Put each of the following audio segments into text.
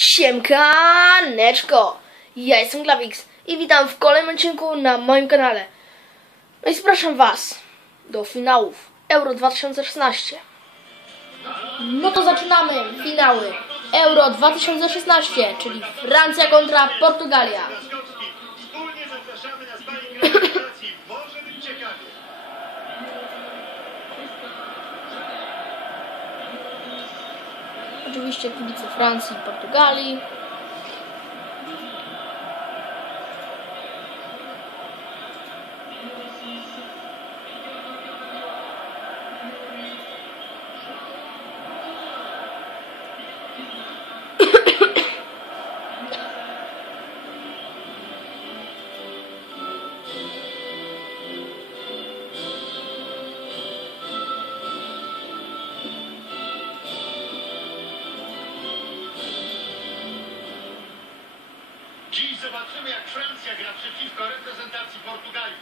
Siemkaneczko! Ja jestem Glawix i witam w kolejnym odcinku na moim kanale. No i zapraszam Was do finałów Euro 2016. No to zaczynamy finały Euro 2016, czyli Francja kontra Portugalia. Trzaskowski. Wspólnie zapraszamy na sparing realizacji. Może być ciekawie. Oczywiście kibice Francji i Portugalii. Zobaczymy, jak Francja gra przeciwko reprezentacji Portugalii.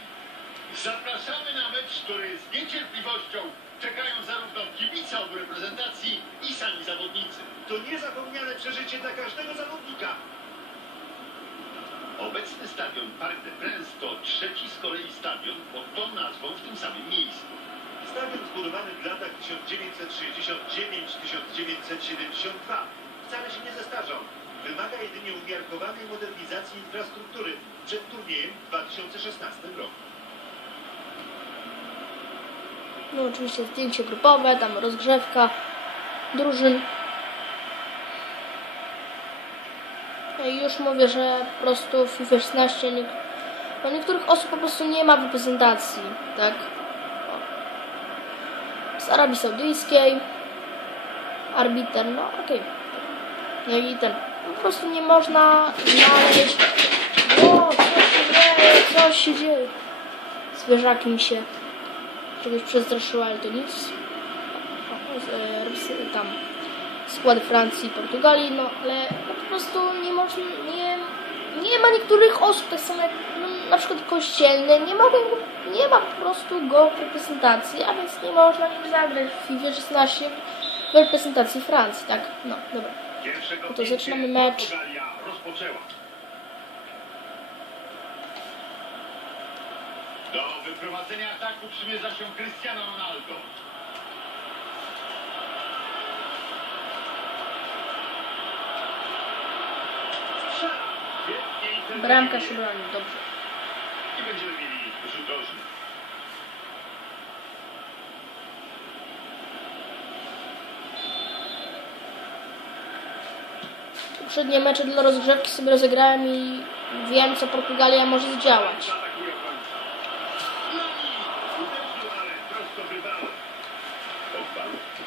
Zapraszamy na mecz, który z niecierpliwością czekają zarówno kibice obu reprezentacji i sami zawodnicy. To niezapomniane przeżycie dla każdego zawodnika. Obecny stadion Parc des Princes to trzeci z kolei stadion pod tą nazwą w tym samym miejscu. Stadion zbudowany w latach 1969-1972 wcale się nie zestarzał. Wymaga jedynie umiarkowanej modernizacji infrastruktury przed turniejem w 2016 roku. No oczywiście zdjęcie grupowe, tam rozgrzewka drużyn. No I już mówię, że po prostu FIFA 16 nie, no niektórych osób po prostu nie ma reprezentacji, tak? Z Arabii Saudyjskiej arbiter, no okej. No i ten, po prostu nie można znaleźć o, co się dzieje, co się dzieje. Zwierzaki mi się czegoś przestraszyło, ale to nic. E, Tam składy Francji i Portugalii, no ale no, po prostu nie można, nie, nie ma niektórych osób, tak samo jak no, na przykład kościelny, nie nie ma po prostu go w reprezentacji, a więc nie można nim zagrać w FIFA 16 w reprezentacji Francji, tak? No, dobra. No to zaczynamy mecz. Do wyprowadzenia ataku przymierza się Cristiano Ronaldo. Bramka się broni, dobrze. I będziemy mieli rzut rożny. Poprzednie mecze dla rozgrzewki sobie rozegrałem i wiem, co Portugalia może zdziałać.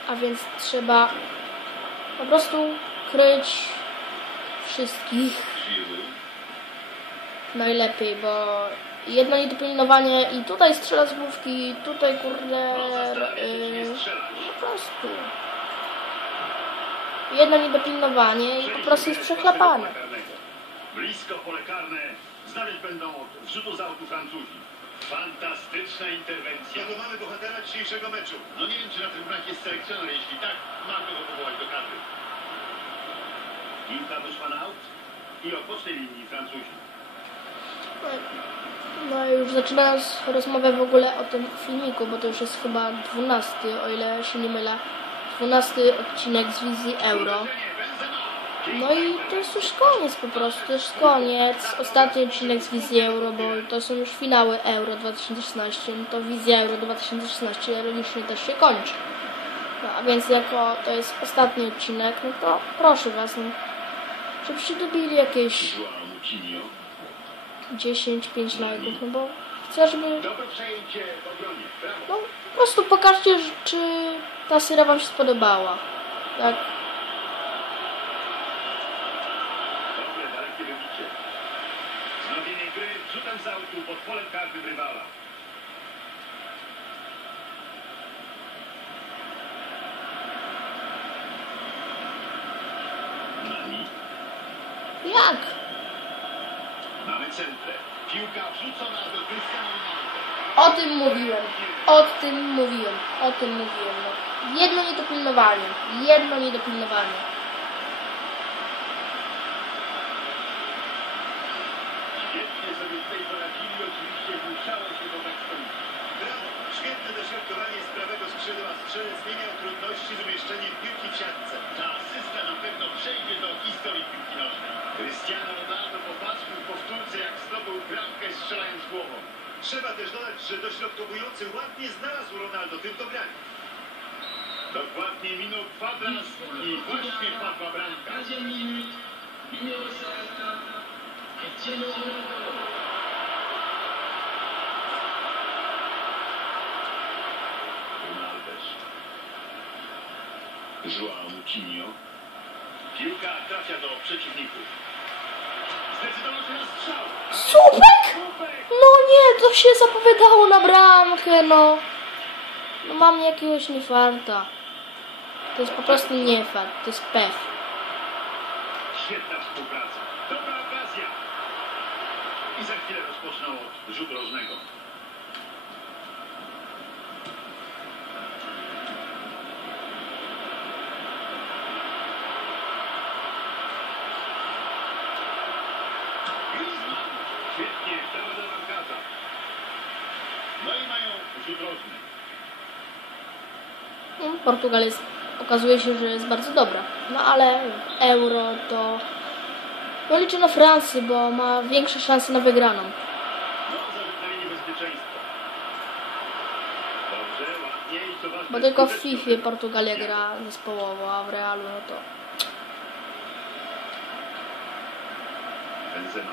A więc trzeba po prostu kryć wszystkich najlepiej, bo jedno niedopilnowanie i tutaj strzela z główki, tutaj kurde yy, po prostu jedno niedopilnowanie i po prostu jest przechlapane. Blisko pole karne znaleźć będą od rzutu z autu Francuzi. Fantastyczna interwencja. To mamy bohatera dzisiejszego meczu. No nie wiem, czy na trybunach jest selekcjoner. Jeśli tak, ma go powołać do kadry. Piłka wyszła na aut i od bocznej linii Francuzi. No i już zaczynając rozmowę w ogóle o tym filmiku, bo to już jest chyba 12, o ile się nie mylę, 12 odcinek z wizji Euro. No i to jest już koniec po prostu, to jest koniec. Ostatni odcinek z wizji Euro, bo to są już finały Euro 2016, no to wizja Euro 2016 logicznie też się kończy. No a więc jako to jest ostatni odcinek, no to proszę Was, no, żebyście dobili jakieś Joao Moutinho. 10-5 lajków, no bo chcę, żeby no po prostu pokażcie, czy ta seria Wam się spodobała. Tak, Dobre, dalekie wybicie. Wznowienie gry rzutem z autu pod polem karnym rywala. Nani. jak? Mamy centrę. Piłka wrzucona do Cristiano Ronaldo. O tym mówiłem. O tym mówiłem. O tym mówiłem. No. Jedno niedopilnowanie. Jedno niedopilnowanie. zawsze zmieniał trudności z umieszczeniem piłki w siatce. Ta asysta na pewno przejdzie do historii piłki nożnej. Cristiano Ronaldo popatrzył w powtórce, jak zdobył bramkę strzelając głową. Trzeba też dodać, że dośrodkowujący ładnie znalazł Ronaldo tym dobraniu. Dokładnie minął kwadrans i właśnie padła bramka. Ronaldes. João Moutinho. Piłka trafia do przeciwników. Słupek! No nie, to się zapowiadało na bramkę, no. No mam jakiegoś niefarta. To jest po prostu niefart, to jest pech. Świetna współpraca. Dobra okazja. I za chwilę rozpoczną od rzutu rożnego. Griezmann. Świetnie, brawa dla bramkarza. No i mają rzut rożny. No, Portugal jest, okazuje się, że jest bardzo dobra. No ale euro to... No liczę na Francję, bo ma większe szanse na wygraną. Bo tylko w FIFA Portugalia gra zespołowo, a w Realu no to... Benzema.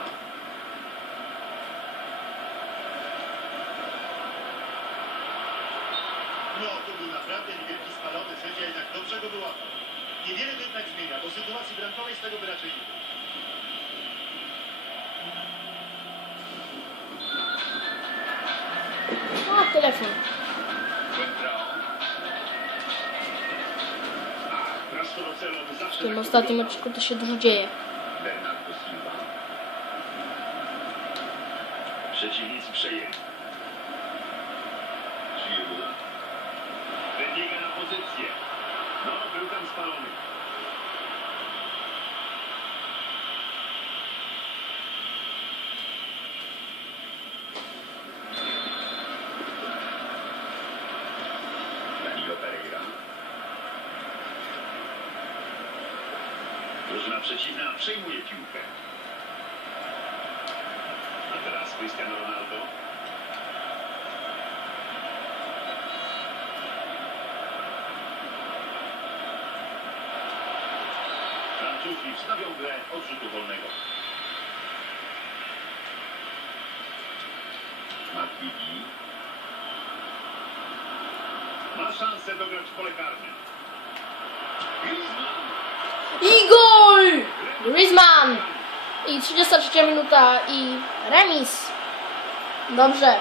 No, to był naprawdę niewielki spalony sędzia, jednak dobrze go wyłapał. Niewiele to jednak zmienia, bo sytuacji bramkowej z tego by raczej nie było. Telefon. A, by zawsze W tym tak ostatnim odcinku to się dużo dzieje. Bernardo Silva. Przeciwnicy przejęli. Giroud. Wybiega na pozycję. No, był tam spalony. Danilo Pereira. Drużyna przeciwna przejmuje piłkę. A teraz Cristiano Ronaldo. Francuzi wstawią grę od rzutu wolnego. Matuidi. Ma szansę dograć pole karne. Griezmann. I gol! Griezmann! I 33 minuta i remis. Dobrze.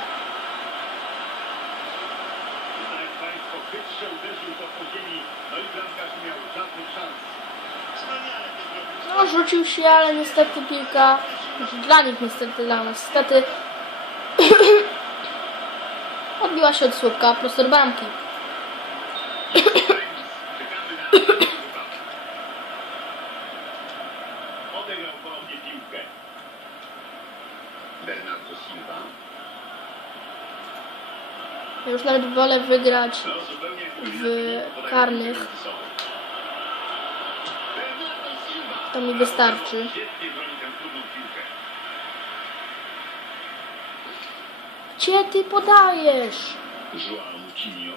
No. No, rzucił się, ale niestety piłka, znaczy dla nich niestety, dla nas niestety, odbiła się od słupka prosto do bramki. Remis. Czekamy na rezultat. Odegrał ponownie piłkę. Bernardo Silva. Ja już nawet wolę wygrać No, W karnych. To mi wystarczy. Gdzie ty podajesz? João Moutinho.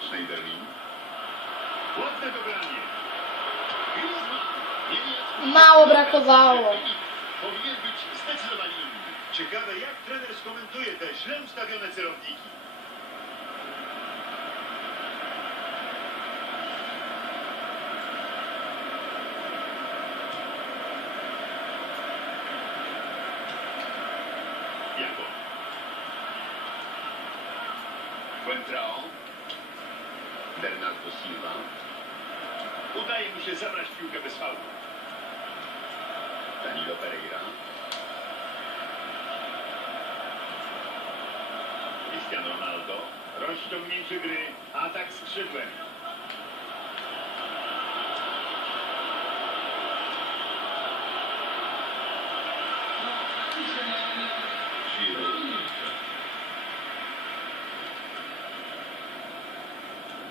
Schneiderlin. Ładne dobranie. Griezmann. Niewiele- Mało brakowało. Powinien być zdecydowanie inny. Ciekawe, jak trener skomentuje te źle ustawione celowniki. rozciągnięcie gry, atak skrzydłem.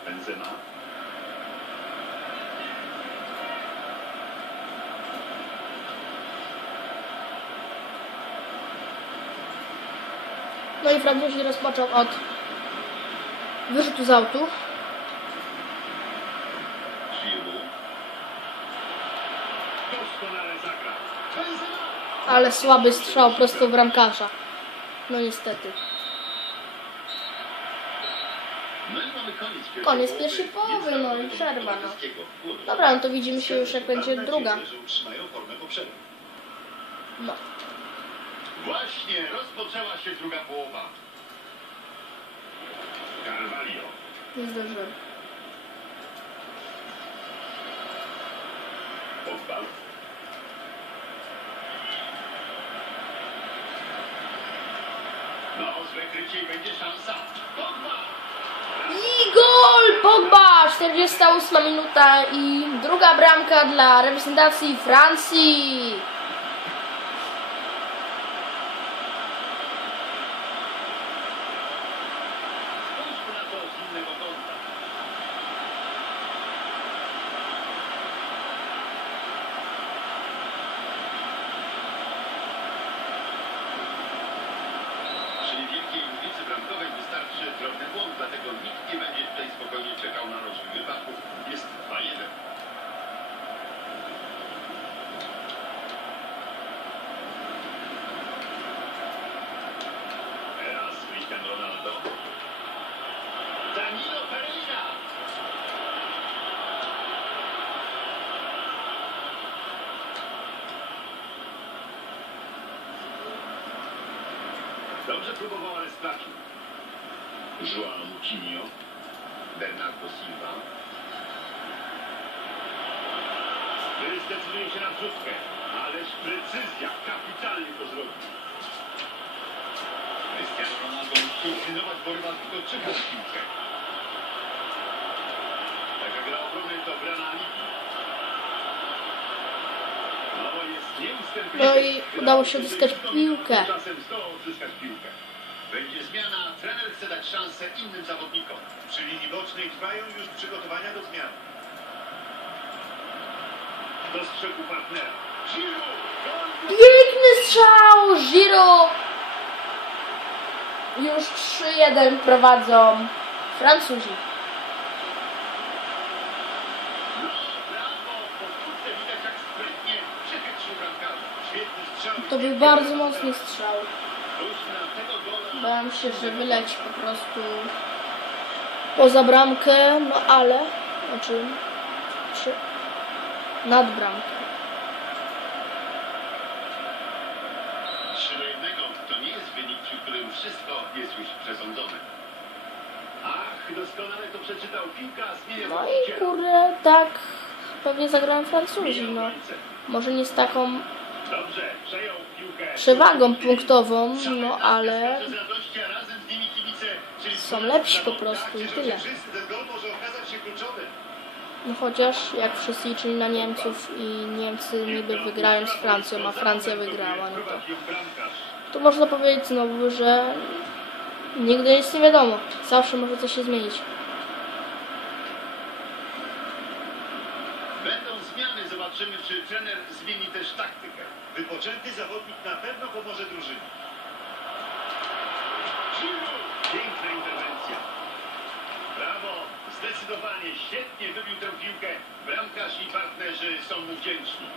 Benzema. No i Francuzi rozpoczął od wyrzutu z autu. Ale słaby strzał prosto w bramkarza. No niestety. Koniec pierwszej połowy. no i przerwa, no. Dobra, no to widzimy się już jak będzie druga. No. Właśnie rozpoczęła się druga połowa. Nie zdążyłem. Pogba. Złe krycie i będzie szansa. Pogba! I gol! Pogba! 48 minuta i druga bramka dla reprezentacji Francji. Spójrzmy na to z innego kąta. Przy niewielkiej różnicy bramkowej wystarczy drobny błąd, dlatego nikt nie będzie tutaj spokojnie czekał na rozwój wypadków. Jest 2-1. Teraz Cristiano Ronaldo. Danilo Pereira. Dobrze próbował, ale stracił. João Moutinho. Bernardo Silva. Zdecyduje się na wrzutkę. Ależ precyzja. Kapitalnie to zrobił. Cristiano Ronaldo musi pilnować, bo rywal tylko czyha w piłkę. Taka gra obrony to gra na alibi. No, jest nieustępliwy. No i udało się odzyskać piłkę. Będzie zmiana. Trener chce dać szansę innym zawodnikom. Przy linii bocznej trwają już przygotowania do zmian. Dostrzegł partnera. Gol! Piękny strzał! Giro! Już 3-1 prowadzą Francuzi. No, brawo! Powtórce widać jak sprytnie przechytrzył bramkarza. Świetny strzał. To był bardzo mocny strzał. Bałem się, że wyleci po prostu poza bramkę, no ale, znaczy, czy, nad bramkę. 3 do 1 to nie jest wynik, przy którym wszystko jest już przesądzone. Ach, doskonale to przeczytał. No i kurde, tak pewnie zagrałem Francuzi, no. Może nie z taką. Przewagą punktową, no ale są lepsi po prostu i tyle. No chociaż jak wszyscy liczyli na Niemców i Niemcy niby wygrają z Francją, a Francja wygrała, no to, to można powiedzieć znowu, że nigdy nic nie wiadomo. Zawsze może coś się zmienić. Będą zmiany, zobaczymy, czy trener zmieni też taktykę. Wypoczęty zawodnik na pewno pomoże drużynie. Piękna interwencja. Brawo, zdecydowanie, świetnie wybił tę piłkę. Bramkarz i partnerzy są mu wdzięczni.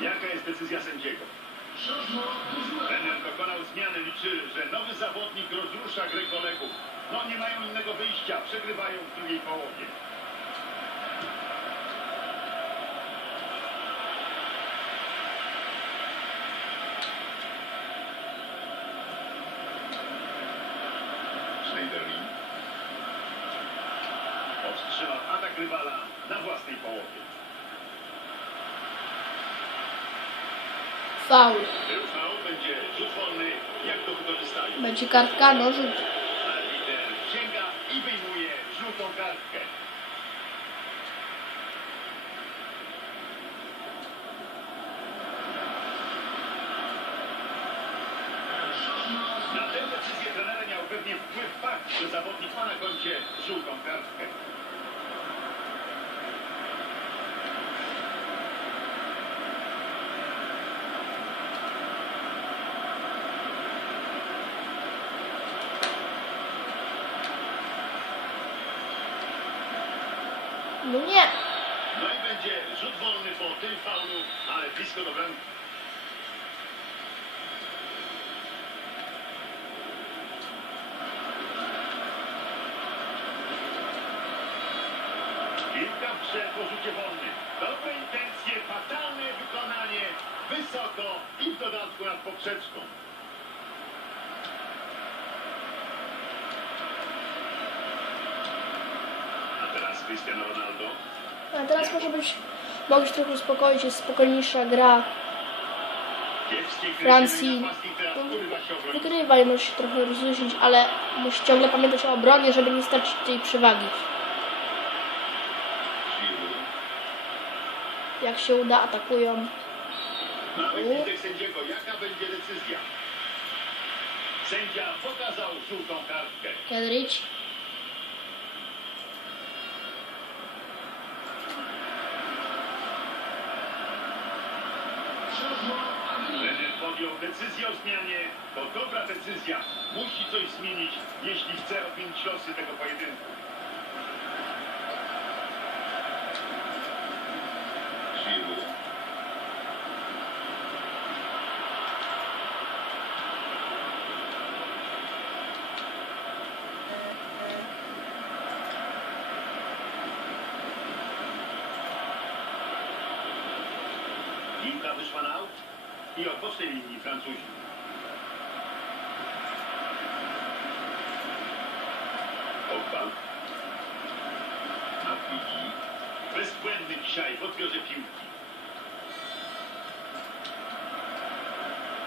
Jaka jest decyzja sędziego? Trener dokonał zmiany, liczy, że nowy zawodnik rozrusza grę kolegów. No nie mają innego wyjścia, przegrywają w drugiej połowie. Schneiderlin powstrzymał atak rywala na własnej połowie. Faul. Będzie kartka, no rzut. Na tę decyzję trenera miał pewnie wpływ fakt, że zawodnik ma na koncie żółtą kartkę. No nie. No i będzie rzut wolny po tym faulu, ale blisko do bramki. Piłka w grze po rzucie wolnym. Dobre intencje, fatalne wykonanie, wysoko i w dodatku nad poprzeczką. A teraz Cristiano Ronaldo. A teraz może być, mogę się trochę uspokoić, jest spokojniejsza gra. Francji. Wygrywa i może się trochę rozluźnić, ale musi ciągle pamiętać o obronie, żeby nie stracić tej przewagi. Jak się uda, atakują. Sędzia pokazał żółtą kartkę. Kedricz. Trener podjął decyzję o zmianie. To dobra decyzja. Musi coś zmienić, jeśli chce odmienić losy tego pojedynku. Giroud. Piłka wyszła na aut i od bocznej Francuzi. Pogba. Matuidi. Bezbłędny dzisiaj w odbiorze piłki.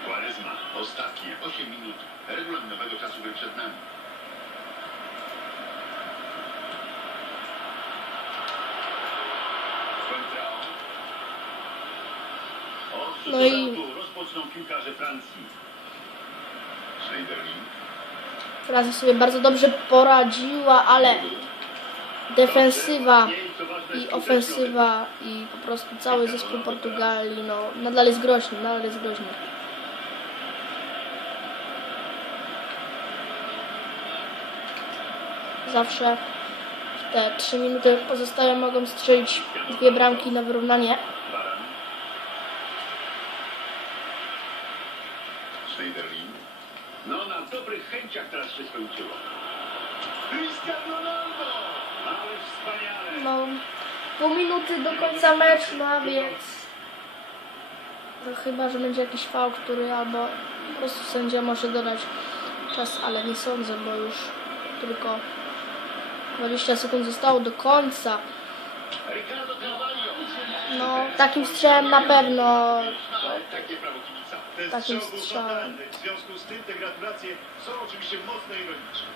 Quaresma. Ostatnie 8 minut regulaminowego czasu gry przed nami. No i- rozpoczną piłkarze Francji. Schneiderlin. Francja sobie bardzo dobrze poradziła, ale defensywa i ofensywa i po prostu cały zespół Portugalii, no nadal jest groźny, nadal jest groźny. Zawsze w te 3 minuty pozostałe mogą strzelić dwie bramki na wyrównanie. Schneiderlin. No na dobrych chęciach teraz wszystko uczyło. Cristiano Ronaldo! Ale wspaniale! No, pół minuty do końca meczu, no a więc no, chyba, że będzie jakiś fał, który albo po prostu sędzia może dodać czas, ale nie sądzę, bo już tylko 20 sekund zostało do końca. No, takim strzałem na pewno Takim strzałem. W związku z tym te gratulacje są oczywiście mocne i ironiczne.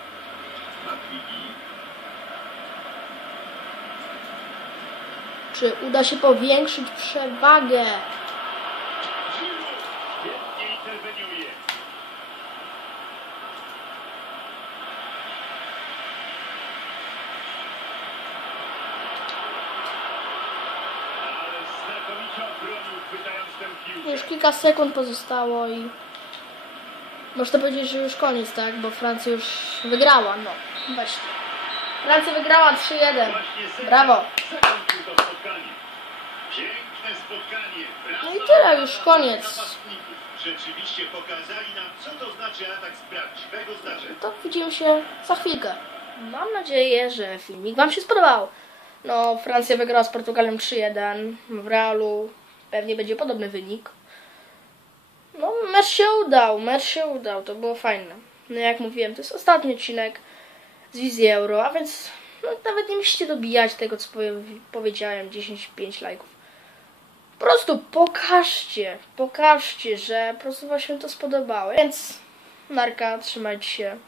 Czy uda się powiększyć przewagę. Giroud. Świetnie interweniuje. Ale znakomicie obronił, chwytając tę piłkę. Już kilka sekund pozostało i można powiedzieć, że już koniec, tak? Bo Francja już wygrała, no. Właśnie. Francja wygrała 3-1. Właśnie sędzia Brawo. No i tyle, już koniec. Rzeczywiście pokazali nam, co to znaczy atak z prawdziwego zdarzenia. To widzimy się za chwilkę. Mam nadzieję, że filmik Wam się spodobał. No, Francja wygrała z Portugalią 3-1 w Realu. Pewnie będzie podobny wynik. Mecz się udał, mecz się udał, to było fajne. No, jak mówiłem, to jest ostatni odcinek z wizji Euro, a więc no, nawet nie musicie dobijać tego, co powie- powiedziałem, 10-5 lajków. Po prostu pokażcie, pokażcie, że po prostu Wam się to spodobało. Więc narka, trzymajcie się.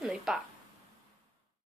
No i pa.